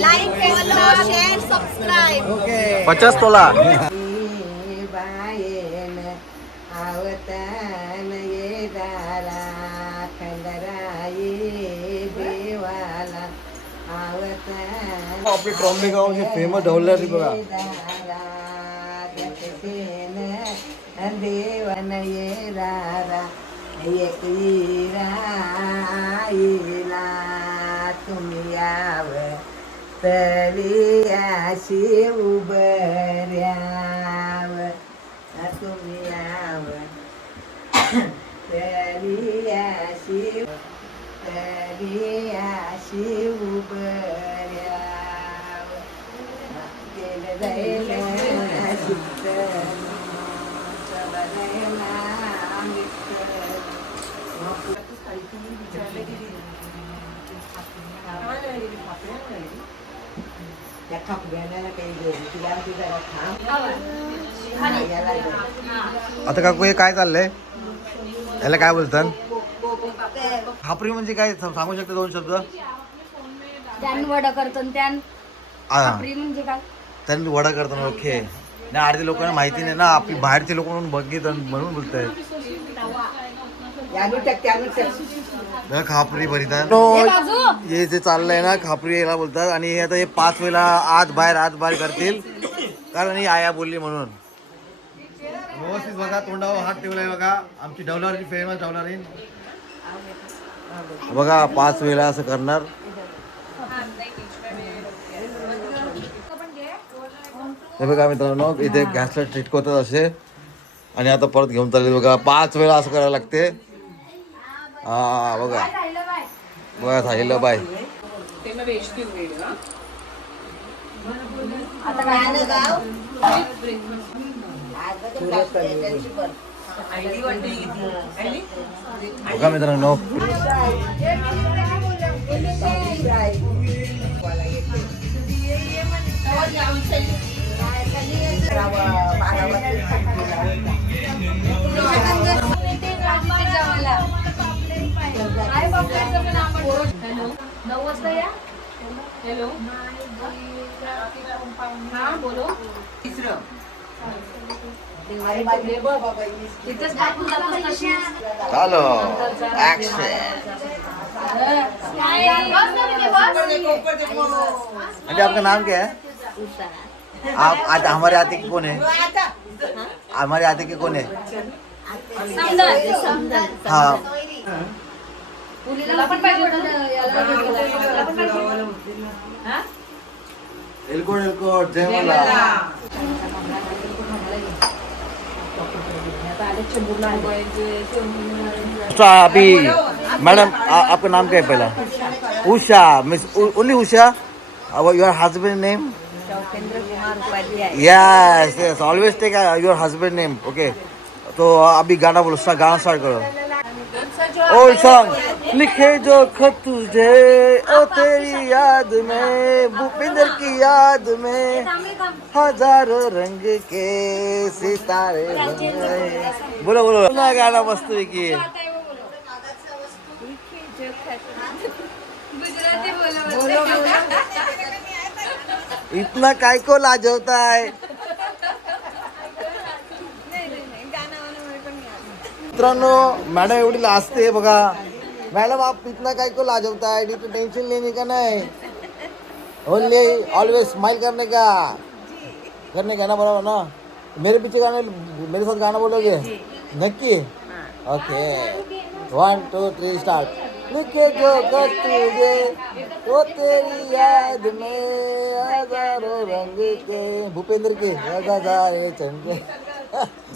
Like follow share subscribe. Okay 50 तोला. Bayern आवतान ये दारा खंडराई देवाला आवतान आपली ट्रॉम्बेगावची फेमस ढोलरी बघा. देवन ये दारा एक राईला तुम्ही याव तरी अशी उभऱ्याव तुम्ही याव तरी अशी उभऱ्याव केलं जाईल त्या खापऱ्याला काही घेऊन तिला जरा आता काकू हे काय चाललंय, याला काय बोलतात? खापरी म्हणजे काय सांगू शकता 2 शब्द? त्यान वडा करतो त्यान खापरी म्हणजे काय? त्यांनी वडा करताना. ओके. नाही अर्धे लोकांना माहिती नाही ना, आपली बाहेरचे लोक म्हणून बघित म्हणून बोलताय खापरी भरितात. हे जे चाललंय ना खापरी याला बोलतात. आणि आता हे 5 वेळा आत बाहेर करतील कारण ही आया बोलली म्हणून. व्यवस्थित बघा, तोंडावर हात ठेवलाय बघा. आमची ढवलारी फेमस ढवलारी बघा 5 वेळा असं करणार. हे बघा मित्रांनो, इथे गॅसला चिटकवतात असे आणि आता परत घेऊन चालले बघा. 5 वेळा असं करायला लागते. हा बघा बघा झालेलं बाय. बघा मित्रांनो, हॅलो हा बोलो. चालो ऍक्शन. म्हणजे आपका नाम क्या है? आप आज हमारे आते के कौन है? हमारे आते के कौन है? हाँ एलकोड जय मला. अभी मैडम आपका नाम क्या है पहला? Usha. Miss only Usha. Your husband name? Yes yes always take your husband name. Okay. तो अभी गाना बोलो, गाना स्टार्ट करो. Old song. लिखे जो खत तुझे ओ तेरी याद में, भूपिंदर की याद में हजारों रंग के सितारे बन गए. बोलो बोलो ना गाना मस्त की. इतना काय को लाजवताय मित्रांनो. मॅडम एवढी लाजते बघा. मैडम आप इतना काय को लाजवताय? टेंशन लेने का नहीं, ओनली ऑलवेज स्माइल करने का ना. बराबर ना. मेरे पीछे गाना, मेरे साथ गाना बोलोगे नक्की? Okay 1 2 3 start. लिखे जो खत तुझे वो तेरी याद में हजारों रंग के, भूपेंद्र के हजारे चंद्र.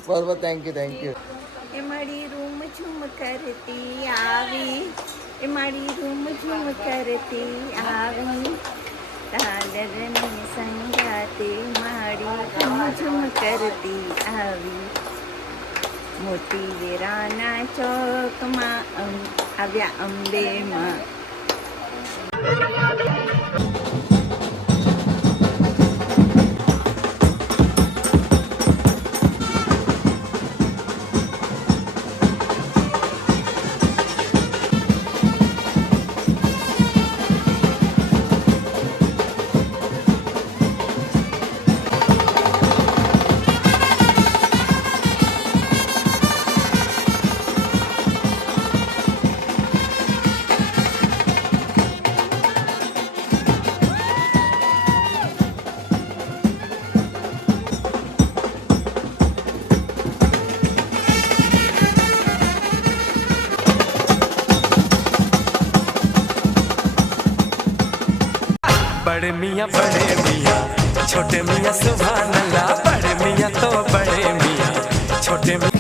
बरोबर. थँक्यू. माड़ी रूम झुम करती आवी, माड़ी रूम झुम करती आवी, तालरनी संगाते माड़ी रूम झुम करती आवी. मोती वेराना चौक मा आव्या अंबे मा. बड़े मियाँ छोटे मियाँ सुभान अल्लाह, बड़े मियाँ तो बड़े मियाँ छोटे मियाँ।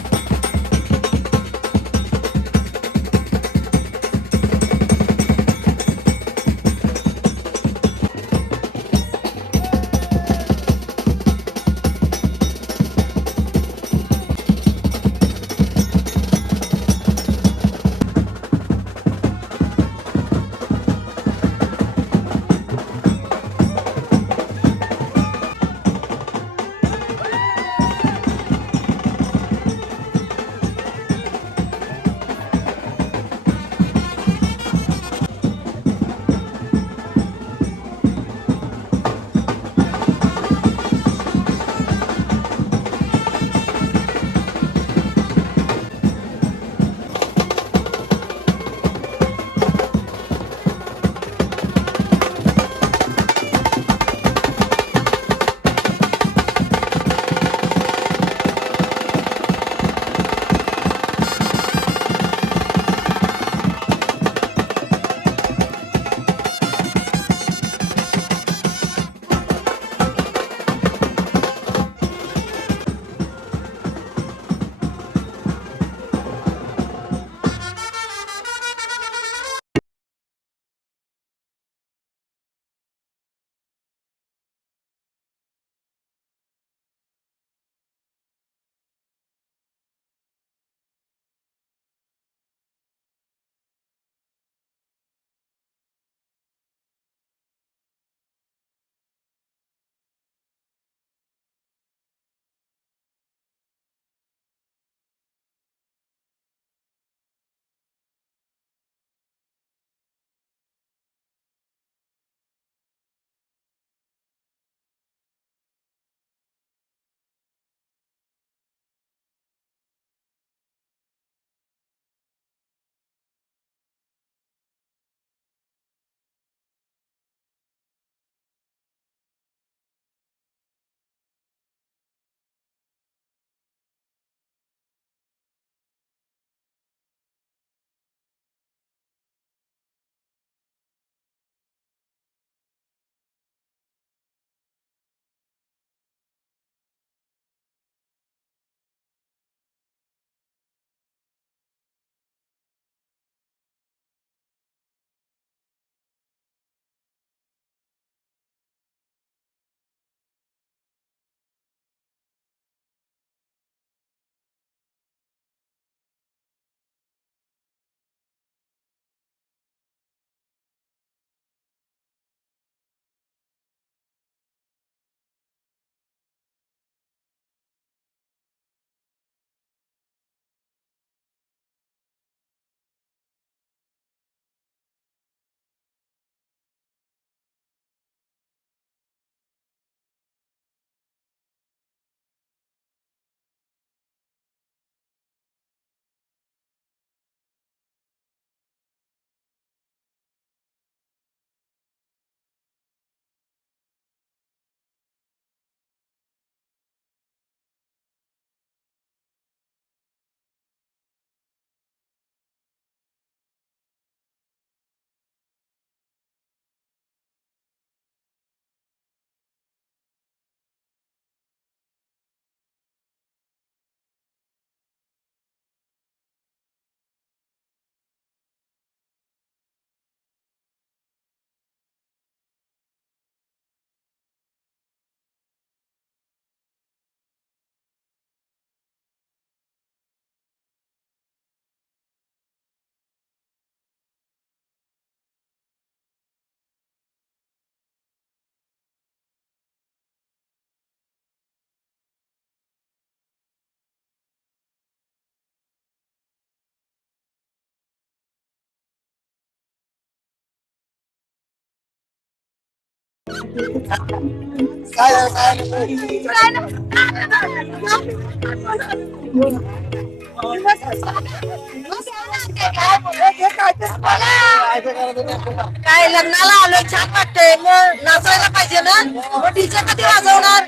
काय लग्नाला आलोय, छान वाटतंय, मग नाचायला पाहिजे ना. मग डीजे कधी वाजवणार?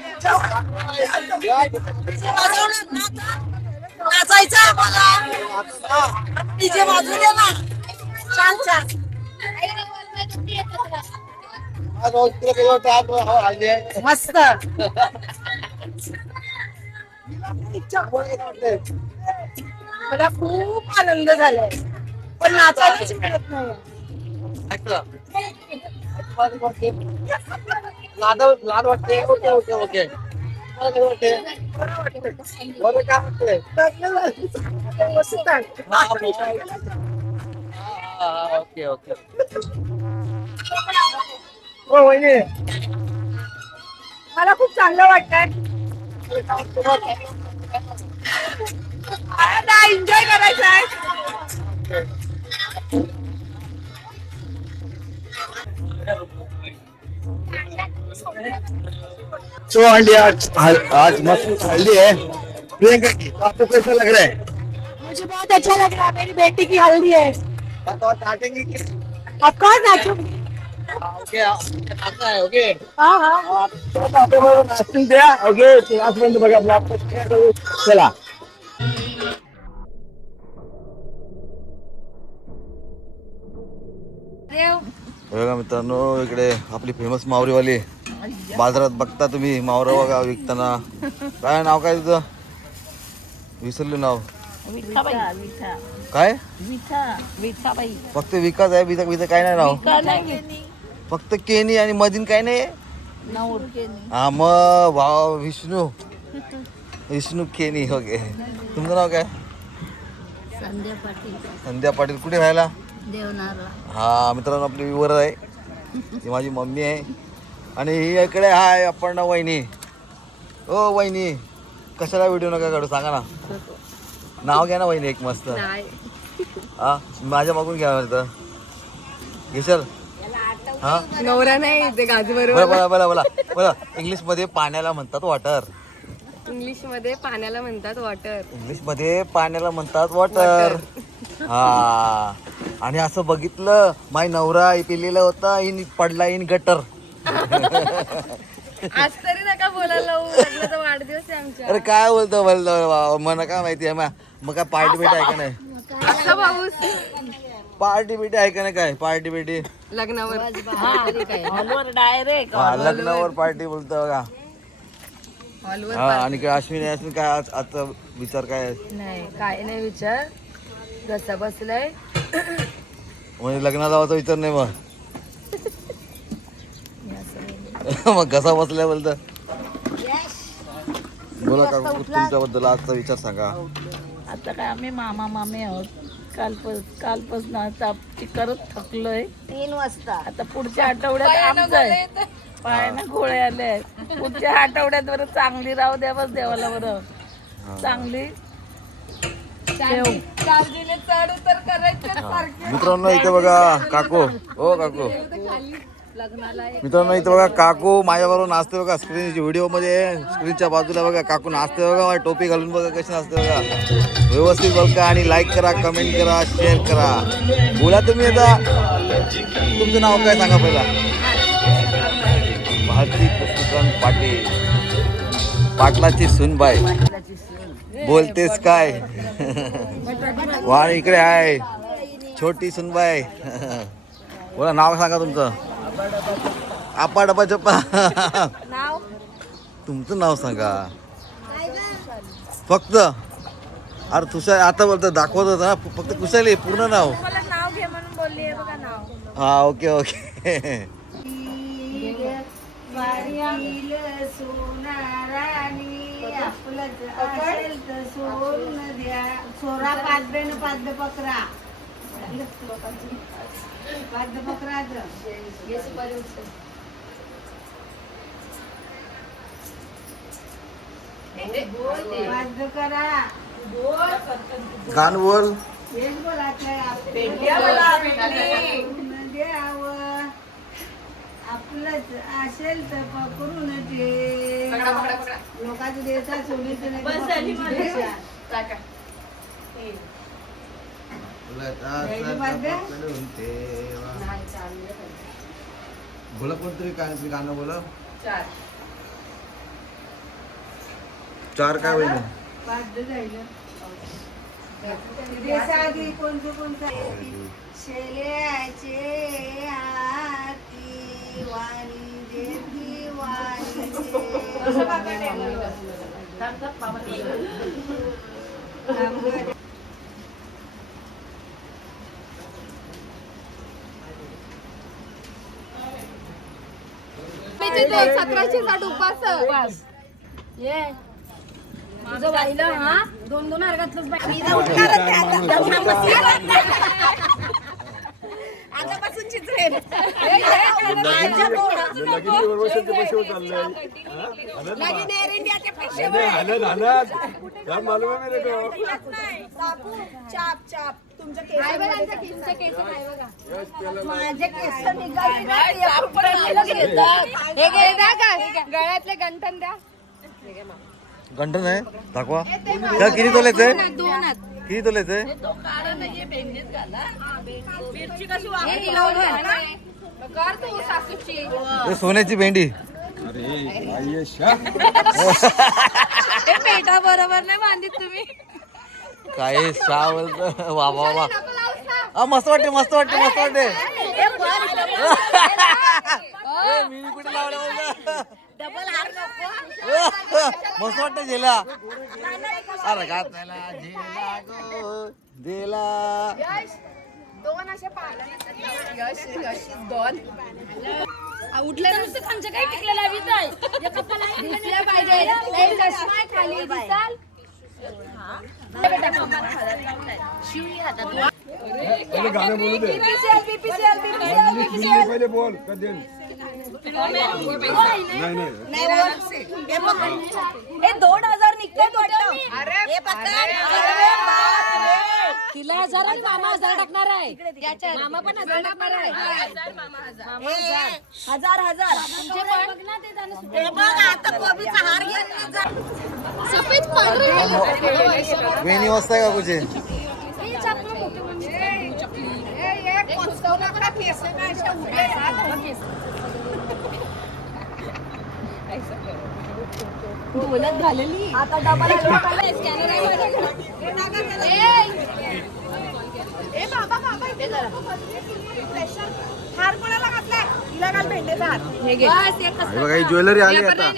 वाजवणार ना आता? नाचायचं आम्हाला, डीजे वाजवू दे ना. छान छान. मस्त मला खूप आनंद झालाय पण नाचायलाच मिळत नाही लाड वाटते. ओके ओके ओके बरं काय वाटतंय? ओके ओके हो वहिनी मला खूप चांगलं वाटतंय एन्जॉय करायचं आहे तो हल्दी आज मस्त हल्दी है प्रियंका की तो आपको कैसा लग रहा है? मुझे बहुत अच्छा लग रहा है मेरी बेटी की हल्दी है तो नाचेंगे कि ऑफकोर्स नाचूंगी ओके नाचना है ओके हाँ हाँ नाचून द्या ओके आजपर्यंत बघा ब्लॉग चला बघा मित्रांनो इकडे आपली फेमस मावरीवाली बाजारात बघता तुम्ही मावरा बघा विकताना काय नाव काय तुझं विसरलं नाव काय फक्त विकास आहे विका विका काय नाही नाव फक्त केनी आणि मधीन काय नाही हा मग भाव विष्णू केनी ओके तुमचं नाव काय संध्या पाटील कुठे राहायला हा मित्रांनो आपली विवर आहे ही माझी मम्मी आहे आणि ही इकडे हाय आपण वहिनी ओ वहिनी कशाला व्हिडिओ नका काढू सांगा ना नाव घ्या ना वहिनी एक मस्त हा माझ्या मागून घ्या म्हणतं घेशाल हा नवरा नाही ते गाजू बोला बोला बोला बोला बोला इंग्लिश मध्ये पाण्याला म्हणतात वॉटर इंग्लिश मध्ये पाण्याला म्हणतात वॉटर इंग्लिश मध्ये पाण्याला म्हणतात वॉटर हा आणि असं बघितलं माय नवरा पिलेला होता इन पडला इन गटर आज तरी नका बोलायला तर वाढदिवस आहे आमच्या अरे काय बोलतो बोलतो मला काय माहिती आहे मग काय पार्टी बिटी आहे का नाही असं पाऊस पार्टी बिटी आहे का नाही काय पार्टी बिटी लग्नावर हा लग्नावर पार्टी बोलतो बघा हा आणि काय अश्विनी काय आज आजचा विचार काय आहे? नाही काय नाही विचार घसा बसलाय म्हणजे लग्नाला जायचा विचार नाही मग मग घसा बसल्या बोलतं बोला का तुमच्याबद्दल आजचा विचार सांगा आता काय आम्ही मामा मामी आहोत कालपासून आता करत थकलोय 3 वाजता आता पुढच्या आठवड्यात आमचं आहे पायानं गोळे आले आहेत पुढच्या आठवड्यात बरं चांगली राहू द्या बस देवाला बरं चांगली चार्जीने चढ उतर करायचं मित्रांनो इथे बघा काकू हो काकू मित्रांनो इथे बघा काकू माझ्याबरोबर नाचते बघा स्क्रीनच्या व्हिडिओ मध्ये स्क्रीनच्या बाजूला बघा काकू नाचते बघा टोपी घालून बघा कशी नाचते बघा व्यवस्थित बघा आणि लाईक करा कमेंट करा शेअर करा बोला तुम्ही आता तुमचं नाव काय सांगा पहिला भारती पुस्तकांत पाटील पाटलाची सुनबाई बोलतेस काय वा इकडे आहे छोटी सुनबाई बोला नाव सांगा तुमचं आपा डबा चप्पा तुमचं नाव सांगा फक्त अरे तुझ्या आता बोलतो दाखवत होता फक्त कुशाली पूर्ण नाव नाव घे म्हणून बोलली बघा नाव हा ओके ओके सोरा पाच पकरा गाण बोल आपलंच असेल तर पकडून ते लोकांचं देतात सोडीचं बोला कोणतरी काय गाणं बोला 4 काय होईल कोणतं शेल्याचे हाती उपास ये तुझं वाहिलं हा 2-2 अर्घातलंच आतापासून चित्रेल माझे केस गळ्यातले गंठन द्या. गंठन आहे दाखवा. त्या किती तोल्याचं आहे? किती तोल्याचं आहे? हे सोन्याची भेंडी. पेटा बरोबर नाही बांधित तुम्ही. काय शाह बोलतो. वा वा वा. मस्त वाटते मस्त वाटते मस्त वाटते. मी कुठे लावलं बोलतो. मस्त वाटतं झेला. अरे गात नाही झेला गो झेला. 2 असे यश यश 2 उठल्या नुसतं खांच्या काही टिकलेला दिसल्या पाहिजे. चष्मा खाली दिसाल. गाणं बोलू दे. पहिले बोल कधी हे 2000 निघतात वाटतं. तिला 1000 आणि मामा 1000 टाकणार आहे. मामा पण 1000 टाकणार आहे. 1000 तुमचे बघ ना ते जाणं. हे बघ आता कोबीचा हार घेऊन जा. सफेद पांढरे वेणी वाजता का कुठे? हे चपला मोठे म्हणजे चपली. हे कोणता आपला केस आहे ना अशा उभ्या बोलत घालेली. आता डबल स्कॅनर आहे ए बाबा बाबा इथे जरा हार कोणाला घातलाय? तिला घाल भेंडेचा हार. हे घे. बस एकच बघा ही ज्वेलरी आली आता.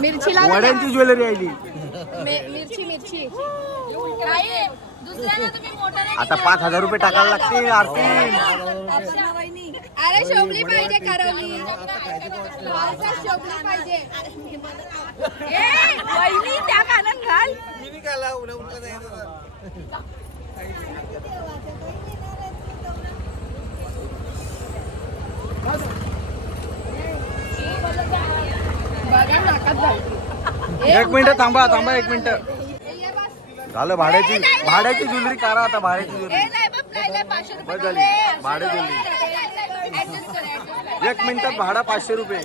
मिरची लावा. वड्यांची ज्वेलरी आली. मिरची काय दुसऱ्याला तुम्ही मोटर आता 5000 रुपये टाकायला लागतील आरती. अरे शोभली पाहिजे करवली. शोभली पाहिजे. वहिनी त्या कानात घाल. बघा नाकात घाल. 1 मिनिट थांबा 1 मिनिट. झालं भाड्याची ज्वेलरी करा आता. भाड्याची ज्वेलरी बस झाली. भाडे ज्वेलरी 1 मिनिटात भाडा 500 रुपये.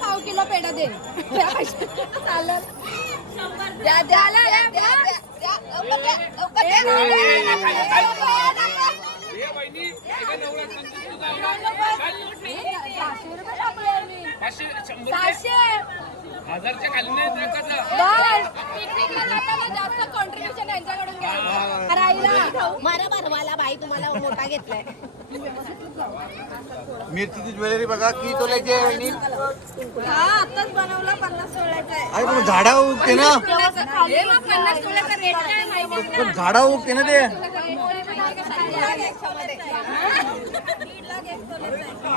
पाव किलो पेढा दे. चालेल. जास्त कॉन्ट्रीब्युशन यांच्याकडून मला बाई तुम्हाला मोठा घेतलाय. मिरचीची ज्वेलरी बघा किती तोल्याची आहे वहिनी? हा आताच बनवला 50 तोळ्याचा आहे. अरे पण झाडा उगते ना. 50 तोळ्याचा रेट काय माहिती. पण झाडा उगते ना ते.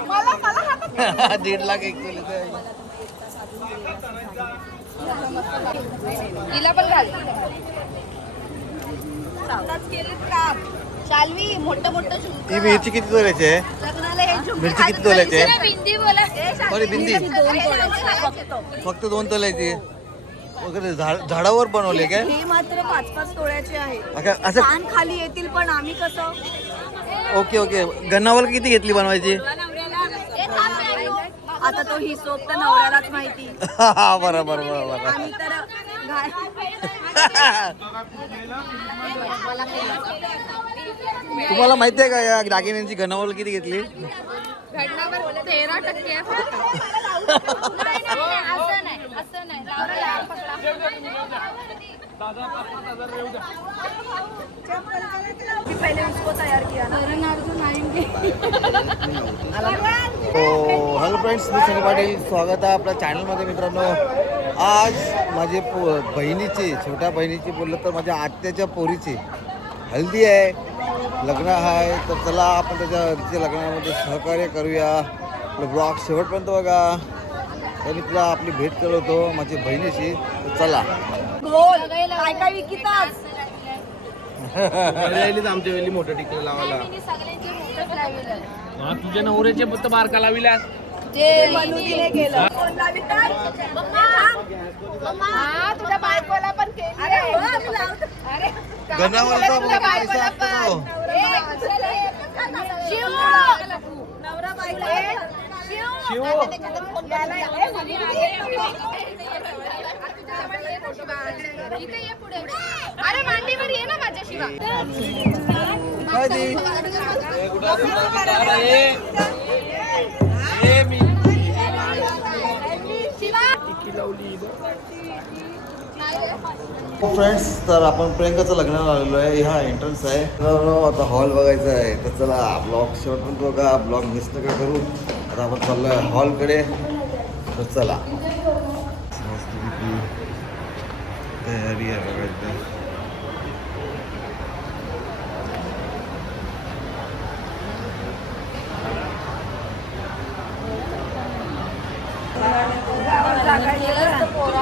मला 1.5 लाख 1 तोल्याचं आहे. तिला पण घाल. शाल्वी मोठं ही मिरची किती तोल्याची आहे? मिरची किती तोल्याची आहे? बिंदी बोला. अरे बिंदी फक्त 2 तोल्याची आहे. वगैरे झाडावर बनवले काय? हे मात्र 5-5 तोळ्याचे आहे. असं कान खाली येतील पण आम्ही कसं. ओके गन्नावर किती घेतली बनवायची? आता तो हिशोब तर नवऱ्यालाच माहिती. बरोबर आम्ही तर तुम्हाला माहिती आहे का या दागिन्यांची गन्नावर किती घेतली? घटनावर 13% असं नाही पहले उसको तैयार किया ना अर्जुन आएंगे हॅलो फ्रेंड्स, मी सनी पाटील. स्वागत आहे आपल्या चॅनलमध्ये. मित्रांनो, आज माझी बहिणीची, छोट्या बहिणीची बोललं तर माझ्या आत्याच्या पोरीची हल्दी आहे, लग्न आहे. तर चला आपण त्याच्या लग्नामध्ये सहकार्य करूया. आपलं ब्लॉग शेवटपर्यंत बघा. तर मी तुला आपली भेट करवतो माझी बहिणीची. तर चला. काय काय विकितास आमच्या वेळी मोठं टिकलं लावायला. तुझ्या नवऱ्याचे फक्त बारका लाविला. तुझ्या बायकोला पण नवरा अरे मांडीवर ये ना माझ्याशिवाय. काय ती फ्रेंड्स, तर आपण प्रियंकाचं लग्नाला आलेलो आहे. हा एंट्रन्स आहे. आता हॉल बघायचा आहे. तर चला ब्लॉग शेवटपर्यंत बघा. ब्लॉग मिस नका करू. आता आपण चाललो आहे हॉलकडे. तर चला. तयारी आहे बघायचं.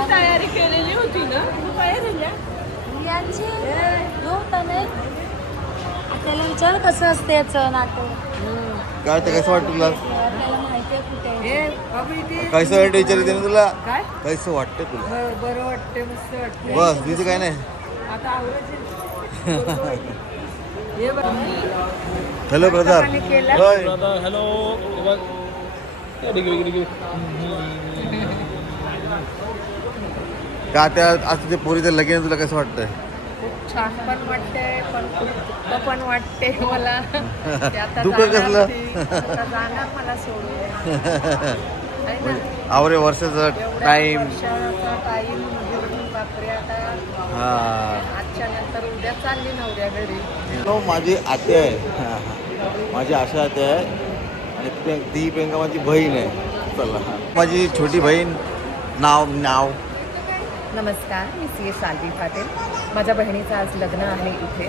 तयारी केलेली होती ना, काय झाल्या आपल्याला विचार कसं असते याचं नाटक. काय ते कसं वाटतं तुला? आपल्याला माहिती कुठे कसं वाटतं विचारते ना तुला? कसं वाटतं तुला? बरं वाटते, मस्त वाटते. बस तिथे काय नाही. आता हॅलो ब्रदर. हॅलो. का त्या आज तुझ्या पोरीचं लगीन तुला कसं वाटतंय? खूप छान पण वाटते, पण खूप दुःख पण वाटते मला. ते आता दुःख जाणार कसलं? ती, आता जाणार मला सोडून. आहे ना? आवरे वर्षाचा एवढ्या टाइम. वर्षाचा टाइम बापरे. आता हा. आजच्या नंतर उद्या चालली नवऱ्या घरी. माझी आत्या आहे. माझी आशा आत्या आहे आणि ती प्रियंका माझी बहीण आहे. चला. माझी छोटी बहीण. नाव नमस्कार, मी सी ए साल्वी पाटील. माझ्या बहिणीचं आज लग्न आहे इथे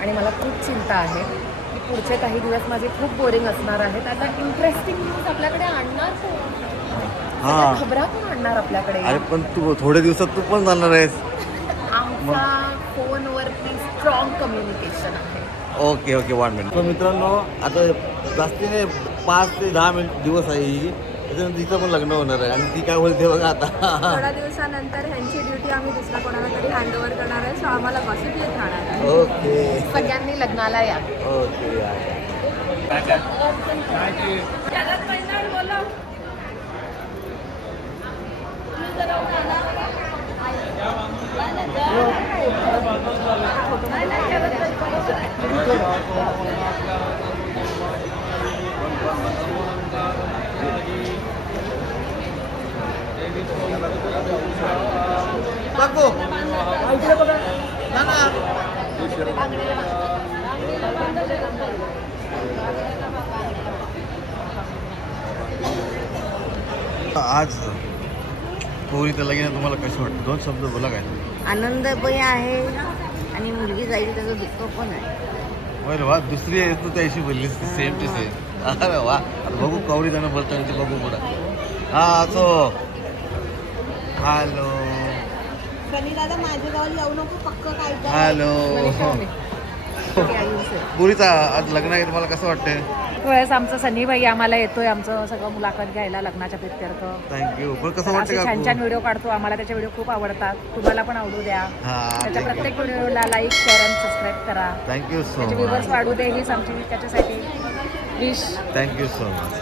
आणि मला खूप चिंता आहे की पुढचे काही दिवस माझे खूप बोरिंग असणार आहेत. आता इंटरेस्टिंग न्यूज आपल्याकडे आणणार कोण? हां. खबरा कोण आणणार आपल्याकडे? अरे पण तू थोड्या दिवसात तू पण जाणार आहेस. आमचा फोनवरती स्ट्रॉंग कम्युनिकेशन आहे. Okay 1 minute. तर मित्रांनो, आता जास्तीने 5 ते 10 दिवस आहे ही. त्याच्यानंतर तिचं पण लग्न होणार आहे आणि ती काय बोलते बघा आता. थोड्या दिवसानंतर ह्यांची ड्युटी आम्ही दुसऱ्या कोणाला तरी हँडओव्हर करणार आहे. सो आम्हाला गॉसिप येत राहणार आहे. ओके. सगळ्यांनी लग्नाला या. ओके. आज पोरीचं लगीन तुम्हाला कसं वाटतं? 2 शब्द बोला. काय आनंद पण आहे आणि मुलगी जाईल त्याचं दुःख पण आहे. बरं वा. दुसरी आहे तू त्याशी बोललीस सेम टू सेम. अरे वा. आता बघू कवरी जण बोलतात ते बघू पुढं. हा असो. हॅलो. सनी दादा माझ्या गावाला येऊ नको पक्क काय. हॅलो. पोरीचा आज लग्न आहे, तुम्हाला कसं वाटतंय? वेळेस आमचा सनी भाई आम्हाला येतोय आमचं सगळं मुलाखत घ्यायला लग्नाच्या प्रित्यर्थ. थँक्यू. पण कसं असे वाटतं छान का? छान व्हिडिओ काढतो. आम्हाला त्याचे व्हिडिओ खूप आवडतात. तुम्हाला पण आवडू द्या. त्याच्या हां. प्रत्येक व्हिडिओला लाईक, शेअर आणि सबस्क्राईब करा. थँक्यू सो त्याचे मच. व्ह्यूवर्स वाढू दे हीच आमची त्याच्यासाठी विश. Thank you so much.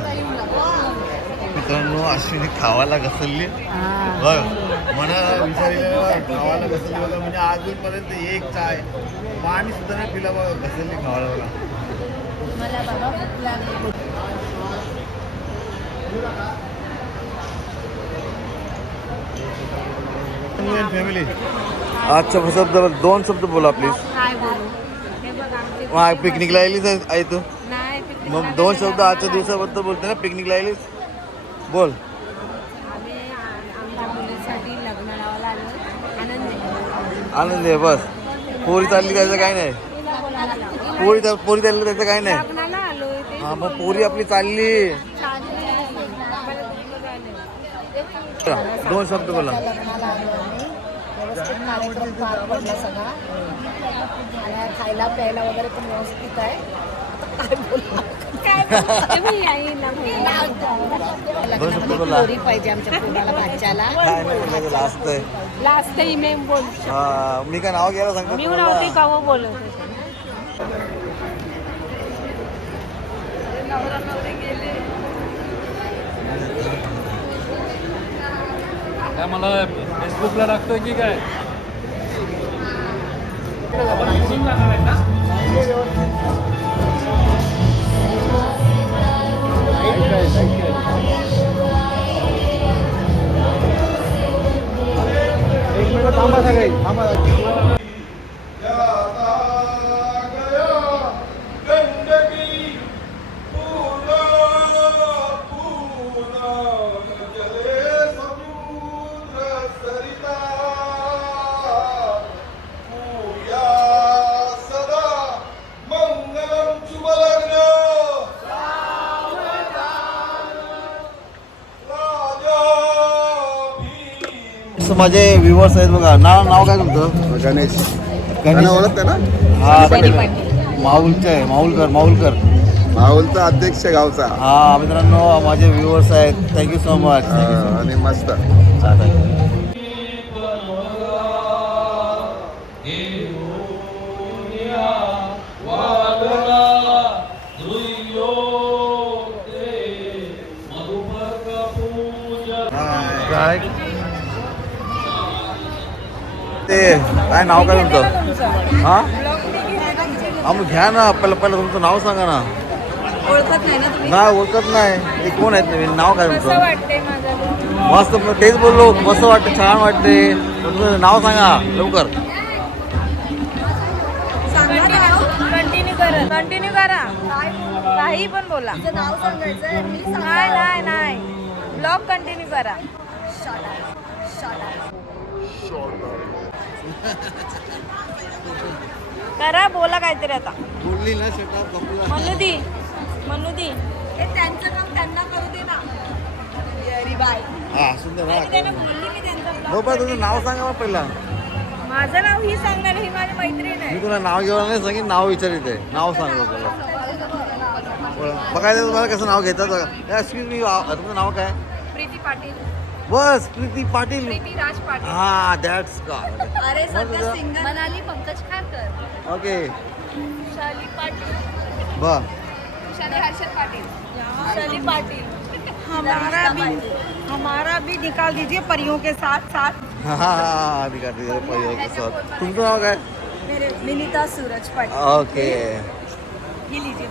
मित्रांनो, अश्विनी खावाला घसरली बघ. मला विचारलेलं खावाला घसरली बघा. म्हणजे अजूनपर्यंत एक चाय पाणी सुद्धा नाही पिला बघा. घसरली खावाला बघा. मला बाबा भूक लागली. फॅमिली. अच्छा शब्द 2 शब्द बोला प्लीज. काय बोलू हे बघ आमचे हा पिकनिकला आलीच आहे तू. नाही picnic मग ला 2 नाही शब्द गेलो. आजच्या दिवसाबद्दल बोलते ना पिकनिकला आलीस. बोल. आम्ही आमच्या मुलीसाठी लग्न लावायला आलो आनंद आहे. आनंद आहे बस. पोरी चालली त्याचं काय नाही. पोरी चालली त्याचं काय नाही. लग्नाला आलोय ते हा मग पोरी आपली चालली. 2 शब्द बोला. लग्नाला आलो आम्ही व्यवस्थित कार्यक्रम पार पडला सगळा आणि खायला प्यायला वगैरे पण व्यवस्थित आहे. आता काय बोलू? ते बाई आई ना लग्नामध्ये पोरी पाहिजे आमच्या पोराला भाच्याला. काय नाही बोलायचं लास्ट आहे. लास्ट मी बोल हा मी काय नाव घ्यायला सांगतो मी तुम्हाला? नव्हते का वो बोलत काय मला फेसबुकला टाकतोय की काय आपण इथून जाणार आहे ना एक मिनिट थांबा सगळे थांबा. माझे व्ह्युअर्स आहेत बघा. नाव काय तुमचं? गणेश गणेश ओळखते ना हा माऊलचे आहे. माऊलकर माहुलचा अध्यक्ष गावचा हा मित्रांनो माझे व्ह्युअर्स आहेत. Thank you so much. आणि मस्त काय ते काय नाव काय तुमचं? हा मग घ्या ना पहिलं तुमचं नाव सांगा ना. ओळखत नाही ना तुम्ही नाही ओळखत नाही. ते कोण आहेत नवीन? नाव काय कसं तुमचं? वाटतंय माझं मस्त तेच बोललो. मस्त वाटतं छान वाटते. तुमचं नाव सांगा लवकर. कंटिन्यू करा काही पण बोला नाव सांगायचं नाही ब्लॉग कंटिन्यू करा करा बोला काहीतरी आता बोलली ना शब्द म्हणू दी त्यांचं काम त्यांना करू दे ना. हा सुंदर हा. त्यांना बोलली मी त्यांचा blog. हो पण तुझं नाव सांगा मग पहिला. माझं नाव ही सांगणार ही माझी मैत्रीण आहे मी तुला नाव घेऊन नाही सांगेन. नाव विचारित आहे. नाव सांग तुला बघायचं तुम्हाला कसं नाव घेतात. एक्सक्यूज मी तुमचं नाव काय? प्रीती पाटील बस प्रीती पाटील. प्रीती राज पाटील हा दॅट्स का. अरे सध्या सिंगर मनाली पंकज खारकर. ओके शाली पाटील बर. शाली हर्षद पाटील शाली पाटील हमारा भी निकाल दीजिए परियों के साथ साथ. हा तुमचं नाव काय? मिनिता सूरज पाटील. ओके ही लीजिए